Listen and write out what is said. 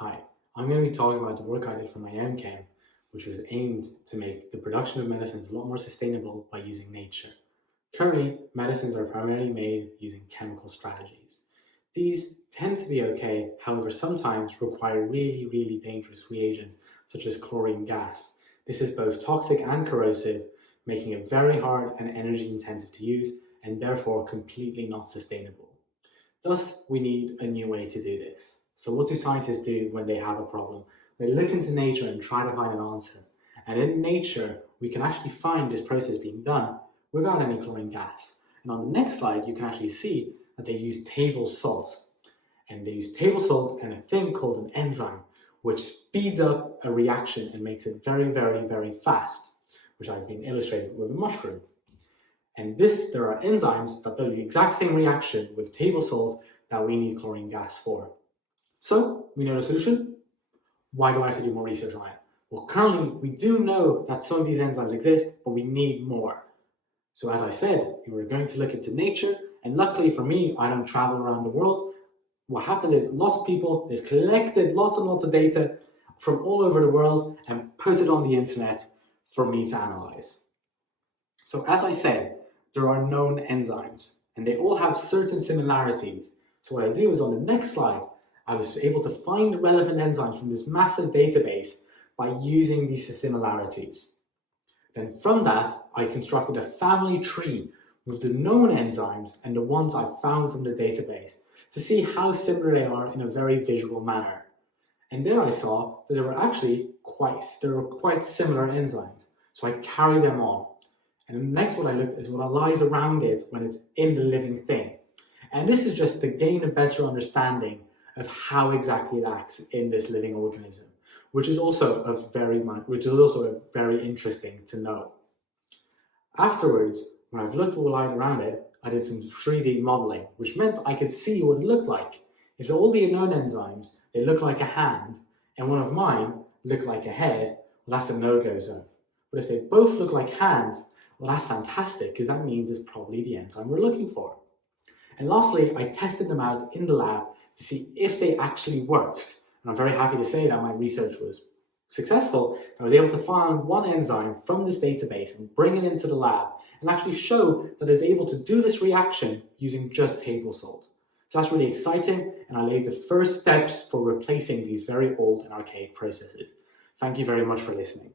Hi, I'm going to be talking about the work I did for my MChem, which was aimed to make the production of medicines a lot more sustainable by using nature. Currently, medicines are primarily made using chemical strategies. These tend to be okay, however sometimes require really dangerous reagents such as chlorine gas. This is both toxic and corrosive, making it very hard and energy intensive to use and therefore completely not sustainable. Thus, we need a new way to do this. So what do scientists do when they have a problem? They look into nature and try to find an answer. And in nature, we can actually find this process being done without any chlorine gas. And on the next slide, you can actually see that they use table salt. And they use table salt and a thing called an enzyme, which speeds up a reaction and makes it very fast, which I've been illustrating with a mushroom. And there are enzymes that do the exact same reaction with table salt that we need chlorine gas for. So, we know the solution. Why do I have to do more research on it? Well, currently, we do know that some of these enzymes exist, but we need more. So as I said, we were going to look into nature, and luckily for me, I don't travel around the world. What happens is lots of people, they've collected lots and lots of data from all over the world and put it on the internet for me to analyze. So as I said, there are known enzymes, and they all have certain similarities. So what I do is on the next slide, I was able to find relevant enzymes from this massive database by using these similarities. Then from that, I constructed a family tree with the known enzymes and the ones I found from the database to see how similar they are in a very visual manner. And there I saw that there were actually quite similar enzymes. So I carried them on. And next what I looked is what lies around it when it's in the living thing. And this is just to gain a better understanding of how exactly it acts in this living organism, which is also very interesting to know. Afterwards, when I've looked at what lies around it, I did some 3D modeling, which meant I could see what it looked like. If all the unknown enzymes, they look like a hand, and one of mine looked like a head, well, that's a no-go zone. But if they both look like hands, well, that's fantastic, because that means it's probably the enzyme we're looking for. And lastly, I tested them out in the lab to see if they actually worked. And I'm very happy to say that my research was successful. I was able to find one enzyme from this database and bring it into the lab and actually show that it's able to do this reaction using just table salt. So that's really exciting, and I laid the first steps for replacing these very old and archaic processes. Thank you very much for listening.